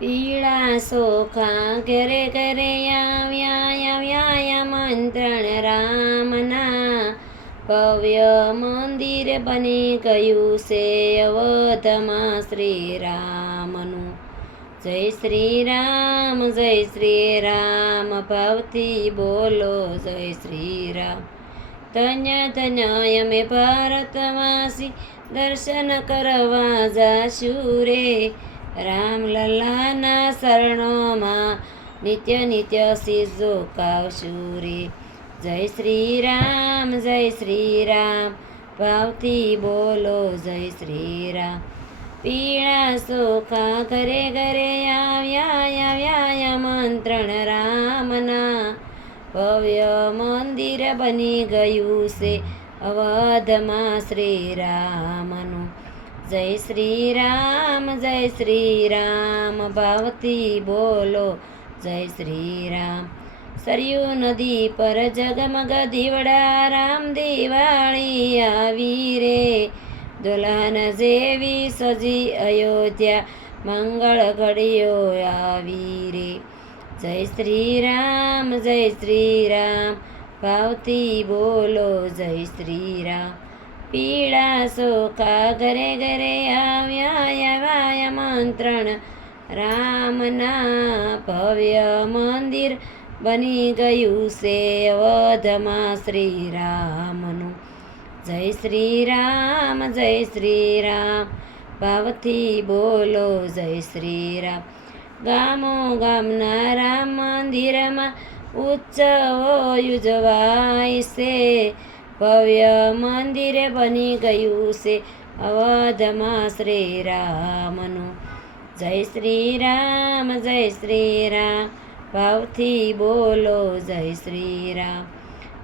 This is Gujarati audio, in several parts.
પીળા સોખા ઘરે ઘરે આવ્યા આવ્યા મંત્રણ રામના. ભવ્ય મંદિર બની ગયું છે અવધમાં શ્રી રામનું જય શ્રી રામ જય શ્રી રામ ભાવથી બોલો, જય શ્રી રામ ધન્ય ધન્ય અમે ભારતવાસી, દર્શન કરવા જાશું રે. રામલલ્લાના શરણોમાં નિત્ય નિત્ય સીઝો કાવશું રે જય શ્રી રામ જય શ્રી રામ ભાવથી બોલો જય શ્રી રામ પીણા સુખા ઘરે ઘરે આવ્યા આવ્યા મંત્રણ રામના. ભવ્ય મંદિર બની ગયું છે અવધમાં શ્રી રામનું જય શ્રી રામ જય શ્રી રામ ભાવથી બોલો, જય શ્રી રામ સરયુ નદી પર જગમગ દીવડા રામ દિવાળી આવી રે. દુલ્હન જેવી સજી અયોધ્યા મંગળ ઘડીઓ આવી રે. જય શ્રી રામ જય શ્રી રામ ભાવથી બોલો, જય શ્રી રામ પીળા સુખા ઘરે ઘરે આવ્યા આવ્યા મંત્રણ. રામના ભવ્ય મંદિર બની ગયું છે અવધમાં શ્રી રામનું જય શ્રી રામ જય શ્રી રામ ભાવથી બોલો જય શ્રી રામ ગામો ગામના રામ મંદિરમાં ઉત્સવો યુજવાય છે. ભવ્ય મંદિર બની ગયું છે. અવધમાં શ્રી રામનું જય શ્રી રામ જય શ્રી રામ ભાવથી બોલો, જય શ્રી રામ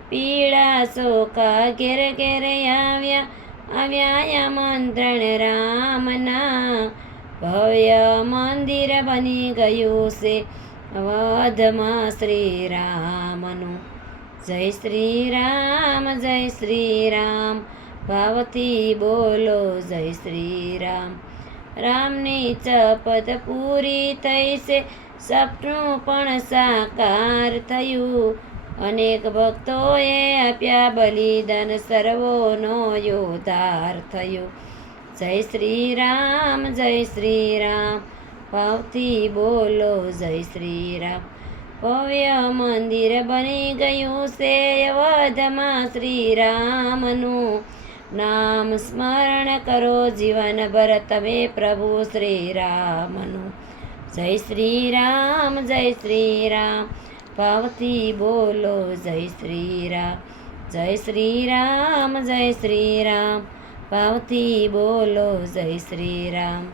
પીળા શોકા ઘેર ઘેર આવ્યા આવ્યા મંત્રણ રામના. ભવ્ય મંદિર બની ગયું છે. વધમાં શ્રી રામનું જય શ્રી રામ જય શ્રી રામ ભાવથી બોલો, જય શ્રી રામ રામની ચપત પૂરી થઈ છે. સપનું પણ સાકાર થયું. અનેક ભક્તોએ આપ્યા બલિદાન, સર્વોનો યોદ્ધાર થયો. જય શ્રી રામ જય શ્રી રામ ભાવથી બોલો, જય શ્રી રામ ભવ્ય મંદિર બની ગયું છે અવધમાં શ્રી રામનું નામ સ્મરણ કરો જીવનભર તમે પ્રભુ શ્રી રામનું જય શ્રી રામ જય શ્રી રામ ભાવથી બોલો, જય શ્રી રામ જય શ્રી રામ જય શ્રી રામ ભાવથી બોલો, જય શ્રી રામ